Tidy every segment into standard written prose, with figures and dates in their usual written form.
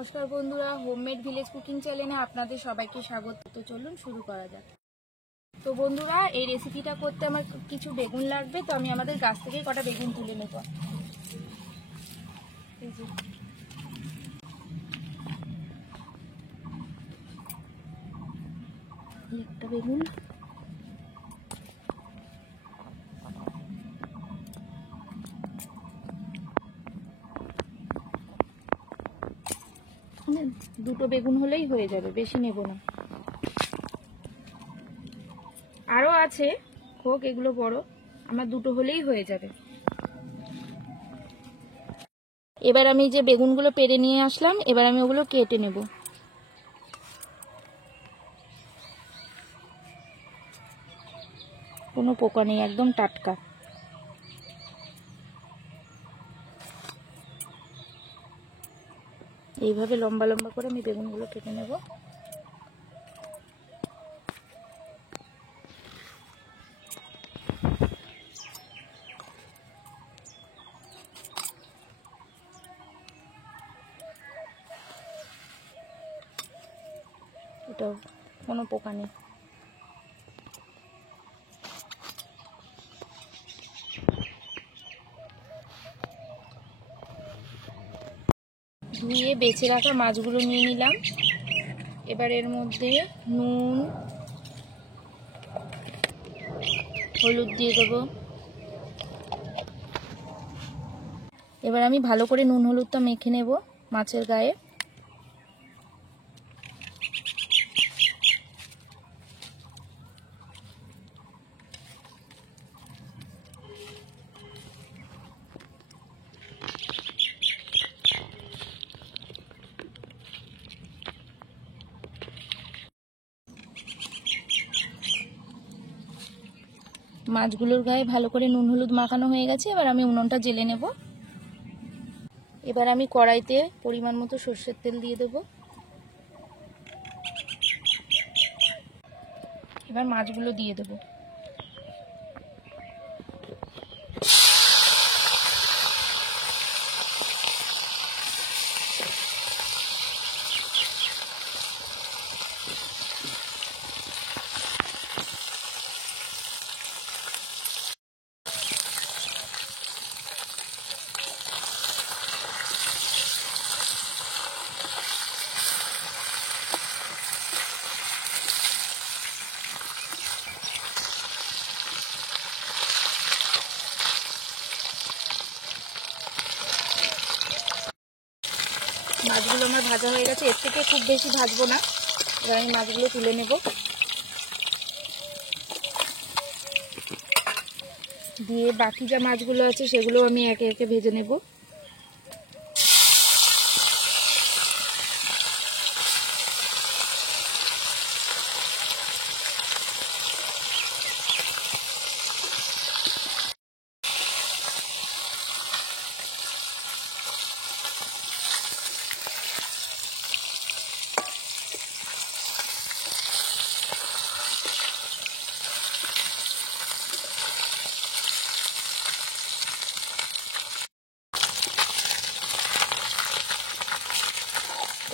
নমস্কার বন্ধুরা, homemade village cooking চ্যানেলে আপনাদের সবাইকে স্বাগত। তো চলুন শুরু করা যাক। তো বন্ধুরা, এই রেসিপিটা করতে আমার কিছু বেগুন লাগবে। তো আমি আমাদের গাছ থেকে কটা বেগুন তুলে নেব। এই যে একটা বেগুন, দুটো বেগুন হলেই হয়ে যাবে, বেশি নেব না। আরো আছে হোক, এগুলো বড়, আমার দুটো হলেই হয়ে যাবে। এবার আমি যে বেগুনগুলো পেড়ে নিয়ে আসলাম, এবার আমি ওগুলো কেটে নেব। কোনো পোকা নেই, একদম টাটকা। এইভাবে লম্বা লম্বা করে আমি বেগুনগুলো কেটে নেব। এটাও কোনো পোকা নেই। ধুয়ে বেছে রাখা মাছগুলো নিয়ে নিলাম। এবার এর মধ্যে নুন, হলুদ দিয়ে দেবো। এবার আমি ভালো করে নুন হলুদটা মেখে নেব মাছের গায়ে। মাছগুলোর গায়ে ভালো করে নুন হলুদ মাখানো হয়ে গেছে। এবার আমি উনুনটা জ্বেলে নেব। এবার আমি কড়াইতে পরিমাণ মতো সর্ষের তেল দিয়ে দেব। এবার মাছগুলো দিয়ে দেব। মাছগুলো আমার ভাজা হয়ে গেছে, এর থেকে খুব বেশি ভাজবো না। এবার আমি মাছগুলো তুলে নেব। দিয়ে বাকি যা মাছগুলো আছে সেগুলো আমি একে একে ভেজে নেব।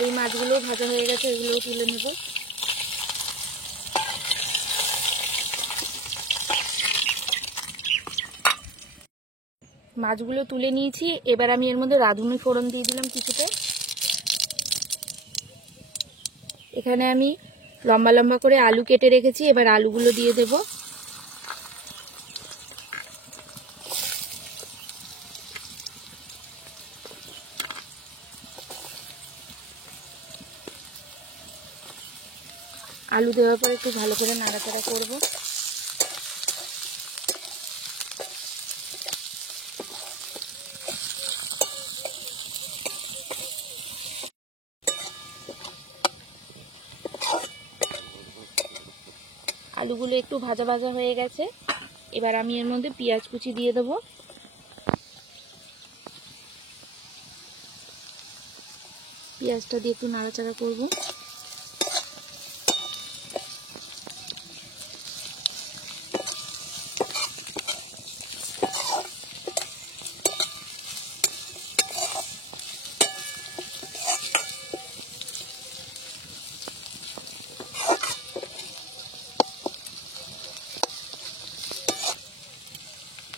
এই মাছগুলো ভাজা হয়ে গেছে, এগুলোও তুলে নেব। মাছগুলো তুলে নিয়েছি। এবার আমি এর মধ্যে রাঁধুনি ফোড়ন দিয়ে দিলাম কিছুতে। এখানে আমি লম্বা লম্বা করে আলু কেটে রেখেছি, এবার আলুগুলো দিয়ে দেব। আলু দেওয়ার পর একটু ভালো করে নাড়াচাড়া করব। আলুগুলো একটু ভাজা ভাজা হয়ে গেছে। এবার আমি এর মধ্যে পেঁয়াজ কুচি দিয়ে দেবো। পেঁয়াজটা দিয়ে একটু নাড়াচাড়া করব।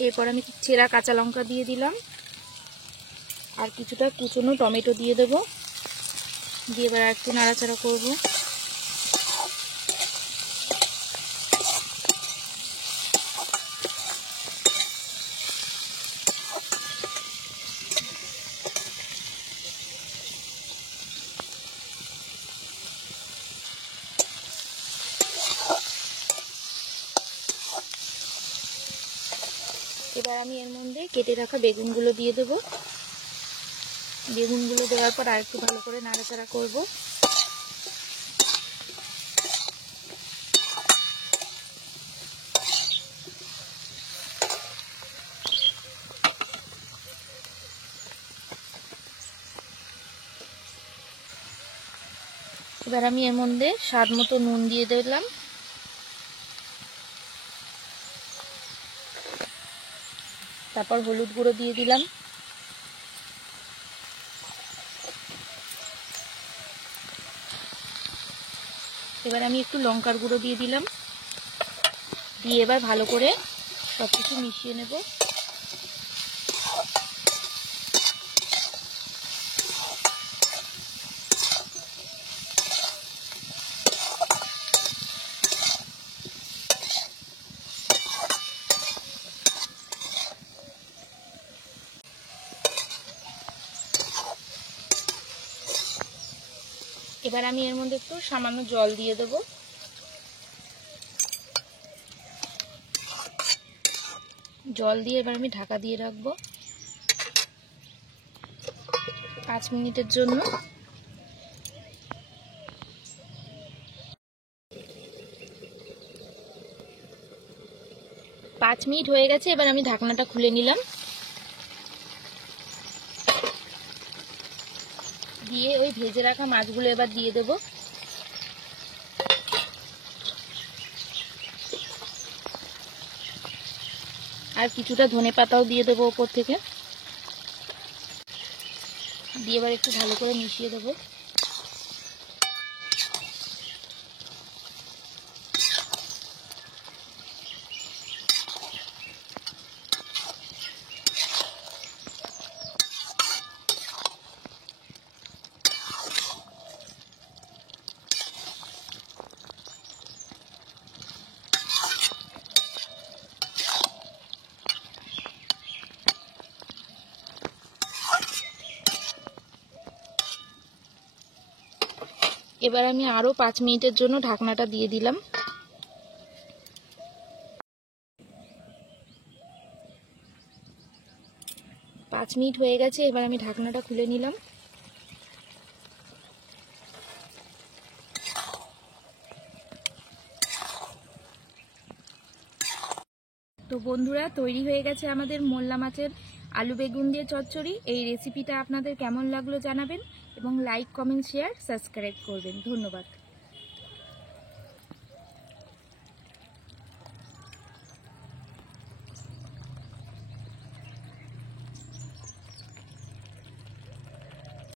এরপর আমি চেরা কাঁচা লঙ্কা দিয়ে দিলাম, আর কিছুটা কুচনো টমেটো দিয়ে দেব। দিয়ে এবার একটু নাড়াচাড়া করব। এবার আমি এর মধ্যে কেটে রাখা বেগুনগুলো দিয়ে দেব। বেগুনগুলো দেওয়ার পর আর একটু ভালো করে নাড়াচাড়া করব। এবার আমি এর মধ্যে স্বাদ মতো নুন দিয়ে দিলাম। তারপর হলুদ গুঁড়ো দিয়ে দিলাম। এবার আমি একটু লঙ্কার গুঁড়ো দিয়ে দিলাম। দিয়ে এবার ভালো করে সবকিছু মিশিয়ে নেব। এবার আমি এর মধ্যে একটু সামান্য জল দিয়ে দেব। জল দিয়ে এবার আমি ঢাকা দিয়ে রাখবো 5 মিনিটের জন্য। পাঁচ মিনিট হয়ে গেছে। এবার আমি ঢাকনাটা খুলে নিলাম। দিয়ে ওই ভেজে রাখা মাছগুলো এবার দিয়ে দেব। আর কিছুটা ধনেপাতাও দিয়ে দেবো ওপর থেকে। দিয়ে এবার একটু ভালো করে মিশিয়ে দেবো। এবার আমি আরো 5 মিনিটের জন্য ঢাকনাটা দিয়ে দিলাম। 5 মিনিট হয়ে গেছে। এবার আমি ঢাকনাটা খুলে নিলাম। তো বন্ধুরা, তৈরি হয়ে গেছে আমাদের মোল্লা মাছের আলু বেগুন দিয়ে চচ্চড়ি। এই রেসিপিটা আপনাদের কেমন লাগলো জানাবেন এবং লাইক, কমেন্ট, শেয়ার, সাবস্ক্রাইব করবেন। ধন্যবাদ।